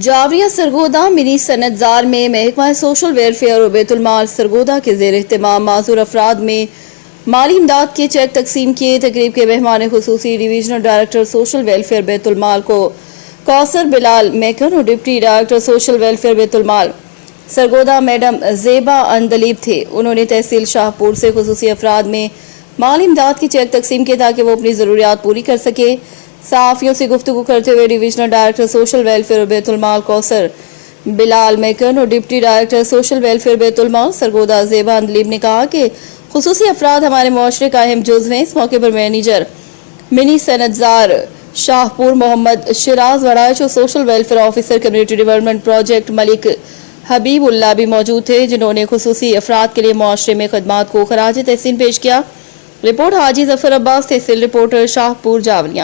جاوریہ سرگودا منی صنعت زار میں محکمہ سوشل ویلفیئر اور بیت المال سرگودا کے زیر اہتمام معذور افراد میں مالی امداد کے چیک تقسیم کیے۔ تقریب کے مہمان خصوصی ڈویژنل ڈائریکٹر سوشل ویلفیئر بیت المال کو کوثر بلال میکن اور ڈپٹی ڈائریکٹر سوشل ویلفیئر بیت المال سرگودا میڈم زیبا اندلیب تھے۔ انہوں نے تحصیل شاہ پور سے خصوصی افراد میں مالی امداد کی چیک تقسیم کیے تاکہ وہ اپنی ضروریات پوری کر سکے۔ صحافیوں سے گفتگو کرتے ہوئے ڈویژنل ڈائریکٹر سوشل ویلفیئر اور بیت المال کوثر بلال میکن اور ڈپٹی ڈائریکٹر سوشل ویلفیئر بیت المال سرگودا زیبا اندلیب نے کہا کہ خصوصی افراد ہمارے معاشرے کا اہم جزو ہیں۔ اس موقع پر مینیجر منی صنعت زار شاہ پور محمد شراز وڑائچ اور social welfare officer community development project Malik Habib Ullah بھی موجود تھے، جنہوں نے خصوصی افراد کے لیے معاشرے میں خدمات کو خراج تحسین پیش کیا۔ رپورٹ حاجی ظفر عباس، تحصیل رپورٹر شاہ پور جاوریہ۔